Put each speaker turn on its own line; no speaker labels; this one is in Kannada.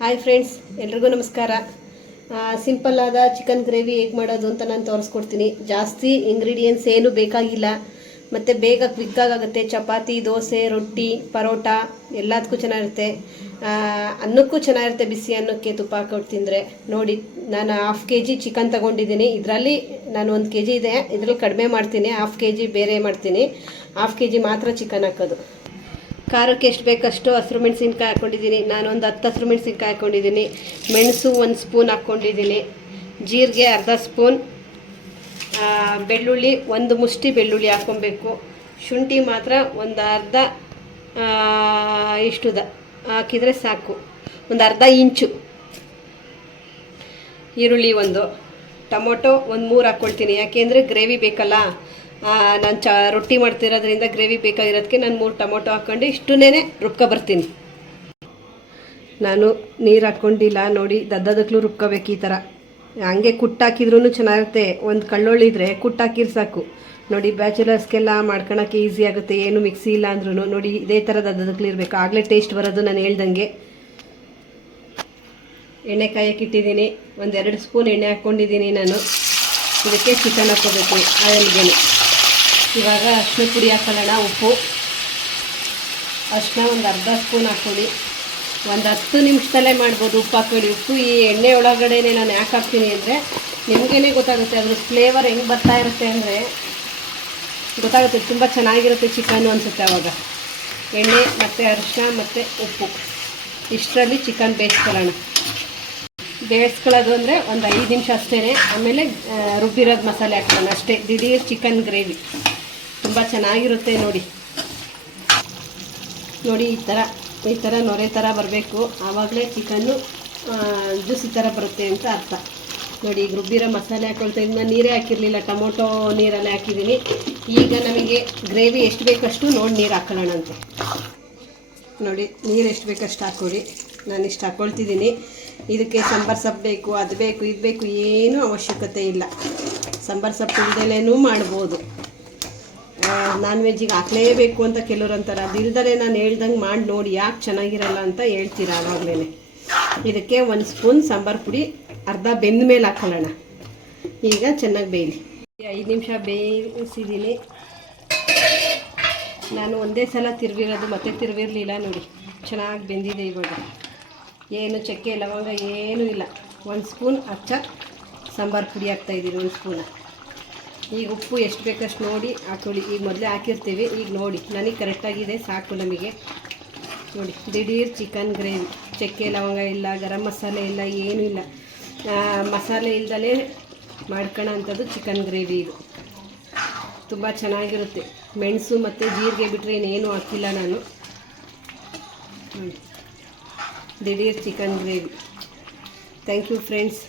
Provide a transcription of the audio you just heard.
ಹಾಯ್ ಫ್ರೆಂಡ್ಸ್ ಎಲ್ರಿಗೂ ನಮಸ್ಕಾರ. ಸಿಂಪಲ್ ಆದ ಚಿಕನ್ ಗ್ರೇವಿ ಹೇಗೆ ಮಾಡೋದು ಅಂತ ನಾನು ತೋರಿಸ್ಕೊಡ್ತೀನಿ. ಜಾಸ್ತಿ ಇಂಗ್ರೀಡಿಯೆಂಟ್ಸ್ ಏನು ಬೇಕಾಗಿಲ್ಲ. ಮತ್ತು ಬೇಗ ಕ್ವಿಕ್ಕಾಗುತ್ತೆ ಚಪಾತಿ, ದೋಸೆ, ರೊಟ್ಟಿ, ಪರೋಟ ಎಲ್ಲದಕ್ಕೂ ಚೆನ್ನಾಗಿರುತ್ತೆ. ಅನ್ನಕ್ಕೂ ಚೆನ್ನಾಗಿರುತ್ತೆ ಬಿಸಿ ಅನ್ನಕ್ಕೆ ತುಪ್ಪ ಹಾಕೊಂಡು ತಿಂದರೆ. ನೋಡಿ, ನಾನು ಹಾಫ್ ಕೆ ಜಿ ಚಿಕನ್ ತಗೊಂಡಿದ್ದೀನಿ. ಇದರಲ್ಲಿ ನಾನು ಒಂದು ಕೆ ಜಿ ಇದೆ. ಇದರಲ್ಲಿ ಕಡಿಮೆ ಮಾಡ್ತೀನಿ. ಹಾಫ್ ಕೆ ಜಿ ಬೇರೆ ಮಾಡ್ತೀನಿ. ಹಾಫ್ ಕೆ ಜಿ ಮಾತ್ರ ಚಿಕನ್ ಹಾಕೋದು. ಖಾರಕ್ಕೆ ಎಷ್ಟು ಬೇಕಷ್ಟು ಹಸಿರು ಮೆಣಸಿನ್ಕಾಯಿ ಹಾಕ್ಕೊಂಡಿದ್ದೀನಿ ನಾನು ಒಂದು ಹತ್ತು ಹಸಿರು ಮೆಣಸಿನ್ಕಾಯಿ ಹಾಕ್ಕೊಂಡಿದ್ದೀನಿ ಮೆಣಸು ಒಂದು ಸ್ಪೂನ್ ಹಾಕ್ಕೊಂಡಿದ್ದೀನಿ ಜೀರಿಗೆ ಅರ್ಧ ಸ್ಪೂನ್. ಬೆಳ್ಳುಳ್ಳಿ ಒಂದು ಮುಷ್ಟಿ ಬೆಳ್ಳುಳ್ಳಿ ಹಾಕ್ಕೊಬೇಕು. ಶುಂಠಿ ಮಾತ್ರ ಒಂದು ಅರ್ಧ ಇಷ್ಟುದ ಹಾಕಿದರೆ ಸಾಕು. ಒಂದು ಅರ್ಧ ಇಂಚು. ಈರುಳ್ಳಿ ಒಂದು. ಟೊಮೊಟೊ ಒಂದು ಮೂರು ಹಾಕ್ಕೊಳ್ತೀನಿ. ಯಾಕೆಂದರೆ ಗ್ರೇವಿ ಬೇಕಲ್ಲ. ನಾನು ಚ ರೊಟ್ಟಿ ಮಾಡ್ತಿರೋದ್ರಿಂದ ಗ್ರೇವಿ ಬೇಕಾಗಿರೋದಕ್ಕೆ ನಾನು ಮೂರು ಟೊಮೊಟೊ ಹಾಕ್ಕೊಂಡು ಇಷ್ಟನ್ನೇ ರುಬ್ಕೊ ಬರ್ತೀನಿ. ನಾನು ನೀರು ಹಾಕ್ಕೊಂಡಿಲ್ಲ, ನೋಡಿ ದದ್ದದಕ್ಲು ರುಬ್ಕೋಬೇಕು ಈ ಥರ ಹಂಗೆ ಕುಟ್ಟಾಕಿದ್ರೂ ಚೆನ್ನಾಗಿರುತ್ತೆ ಒಂದು ಕಳ್ಳೊಳ್ಳಿ ಇದ್ರೆ ಕುಟ್ಟಾಕಿರ್ ಸಾಕು. ನೋಡಿ ಬ್ಯಾಚುಲರ್ಸ್ಗೆಲ್ಲ ಮಾಡ್ಕೊಳಕ್ಕೆ ಈಸಿ ಆಗುತ್ತೆ, ಏನು ಮಿಕ್ಸಿ ಇಲ್ಲ ಅಂದ್ರೂ ನೋಡಿ ಇದೇ ಥರ ದದ್ದದಕ್ಲು ಇರಬೇಕು. ಆಗಲೇ ಟೇಸ್ಟ್ ಬರೋದು ನಾನು ಹೇಳ್ದಂಗೆ. ಎಣ್ಣೆ ಕಾಯಕ್ಕಿಟ್ಟಿದ್ದೀನಿ ಒಂದೆರಡು ಸ್ಪೂನ್ ಎಣ್ಣೆ ಹಾಕ್ಕೊಂಡಿದ್ದೀನಿ ನಾನು. ಇದಕ್ಕೆ ಚಿಕನ್ ಹಾಕ್ಕೋಬೇಕು ಆಯಿಲ್ಗೆ ಇವಾಗ ಅರಿಶಿನ ಪುಡಿ ಹಾಕೊಳ್ಳೋಣ, ಉಪ್ಪು. ಅರಿಶಿನ ಒಂದು ಅರ್ಧ ಸ್ಪೂನ್ ಹಾಕ್ಕೊಳ್ಳಿ. ಒಂದು ಹತ್ತು ನಿಮಿಷದಲ್ಲೇ ಮಾಡ್ಬೋದು ಉಪ್ಪು ಹಾಕೊಳ್ಳಿ. ಉಪ್ಪು ಈ ಎಣ್ಣೆ ಒಳಗಡೆನೆ ನಾನು ಯಾಕೆ ಹಾಕ್ತೀನಿ ಅಂದರೆ ನಿಮಗೇನೆ ಗೊತ್ತಾಗುತ್ತೆ ಅದ್ರ ಫ್ಲೇವರ್ ಹೆಂಗೆ ಬರ್ತಾ ಇರುತ್ತೆ ಅಂದರೆ ಗೊತ್ತಾಗುತ್ತೆ, ತುಂಬ ಚೆನ್ನಾಗಿರುತ್ತೆ ಚಿಕನ್ ಅನಿಸುತ್ತೆ ಆವಾಗ ಎಣ್ಣೆ ಮತ್ತು ಅರಿಶಿನ ಮತ್ತು ಉಪ್ಪು. ಇಷ್ಟರಲ್ಲಿ ಚಿಕನ್ ಬೇಯಿಸ್ಕೊಳ್ಳೋಣ. ಬೇಯಿಸ್ಕೊಳ್ಳೋದು ಅಂದರೆ ಒಂದು ಐದು ನಿಮಿಷ ಅಷ್ಟೇ ಆಮೇಲೆ ರುಬ್ಬಿರೋದು ಮಸಾಲೆ ಹಾಕ್ಕೊಳ್ಳೋಣ. ಅಷ್ಟೇ, ದಿಢೀರ್ ಚಿಕನ್ ಗ್ರೇವಿ. ತುಂಬ ಚೆನ್ನಾಗಿರುತ್ತೆ ನೋಡಿ. ನೋಡಿ ಈ ಥರ ಈ ಥರ ನೊರೆ ಥರ ಬರಬೇಕು. ಆವಾಗಲೇ ಚಿಕನ್ನು ಈ ಥರ ಬರುತ್ತೆ ಅಂತ ಅರ್ಥ. ನೋಡಿ, ಈಗ ರುಬ್ಬಿರೋ ಮಸಾಲೆ ಹಾಕೊಳ್ತಾ ಇದ್ದೀನಿ ನಾನು ನೀರೇ ಹಾಕಿರಲಿಲ್ಲ, ಟೊಮೊಟೊ ನೀರಲ್ಲೇ ಹಾಕಿದ್ದೀನಿ. ಈಗ ನಮಗೆ ಗ್ರೇವಿ ಎಷ್ಟು ಬೇಕಷ್ಟು ನೋಡಿ ನೀರು ಹಾಕೊಳ್ಳೋಣ ಅಂತ. ನೋಡಿ, ನೀರು ಎಷ್ಟು ಬೇಕಷ್ಟು ಹಾಕೊಳ್ಳಿ ನಾನು ಇಷ್ಟು ಹಾಕ್ಕೊಳ್ತಿದ್ದೀನಿ ಇದಕ್ಕೆ ಸಾಂಬಾರು ಸೊಪ್ಪು ಬೇಕು, ಅದು ಬೇಕು, ಇದು ಬೇಕು, ಏನೂ ಅವಶ್ಯಕತೆ ಇಲ್ಲ. ಸಾಂಬಾರು ಸೊಪ್ಪು ಇಲ್ದಲೇನೂ ಮಾಡ್ಬೋದು. ನಾನ್ ವೆಜ್ಜಿಗೆ ಹಾಕ್ಲೇಬೇಕು ಅಂತ ಕೆಲವ್ರು ಅಂತಾರೆ. ಅದಿಲ್ದಲೇ ನಾನು ಹೇಳ್ದಂಗೆ ಮಾಡಿ ನೋಡಿ ಯಾಕೆ ಚೆನ್ನಾಗಿರಲ್ಲ ಅಂತ ಹೇಳ್ತೀರ ಆವಾಗಲೇ ಇದಕ್ಕೆ ಒಂದು ಸ್ಪೂನ್ ಸಾಂಬಾರು ಪುಡಿ, ಅರ್ಧ ಬೆಂದ ಮೇಲೆ ಹಾಕೊಳ್ಳೋಣ. ಈಗ ಚೆನ್ನಾಗಿ ಬೇಯಲಿ. ಐದು ನಿಮಿಷ ಬೇಯಿಸಿದ್ದೀನಿ ನಾನು ಒಂದೇ ಸಲ ತಿರುವಿರೋದು, ಮತ್ತೆ ತಿರುವಿರಲಿಲ್ಲ ನೋಡಿ. ಚೆನ್ನಾಗಿ ಬೆಂದಿದೆ ಇವಾಗ. ಏನು ಚಕ್ಕೆ ಲವಂಗ ಏನೂ ಇಲ್ಲ. ಒಂದು ಸ್ಪೂನ್ ಅಚ್ಚ ಸಾಂಬಾರು ಪುಡಿ ಹಾಕ್ತಾಯಿದ್ದೀನಿ ಒಂದು ಸ್ಪೂನ. ಈಗ ಉಪ್ಪು ಎಷ್ಟು ಬೇಕಷ್ಟು ನೋಡಿ ಹಾಕೊಳ್ಳಿ ಈಗ ಮೊದಲೇ ಹಾಕಿರ್ತೀವಿ. ಈಗ ನೋಡಿ, ನನಗೆ ಕರೆಕ್ಟಾಗಿದೆ ಸಾಕು ನಮಗೆ. ನೋಡಿ, ದಿಢೀರ್ ಚಿಕನ್ ಗ್ರೇವಿ ಚಕ್ಕೆ ಲವಂಗ ಇಲ್ಲ, ಗರಂ ಮಸಾಲೆ ಇಲ್ಲ, ಏನೂ ಇಲ್ಲ. ಮಸಾಲೆ ಇಲ್ದಲೇ ಮಾಡ್ಕೊಳ್ಳೋ ಅಂಥದ್ದು ಚಿಕನ್ ಗ್ರೇವಿ ಇದು. ತುಂಬ ಚೆನ್ನಾಗಿರುತ್ತೆ. ಮೆಣಸು ಮತ್ತು ಜೀರಿಗೆ ಬಿಟ್ಟರೆ ಇನ್ನೇನು ಹಾಕಿಲ್ಲ ನಾನು. ದಿಢೀರ್ chicken gravy thank you friends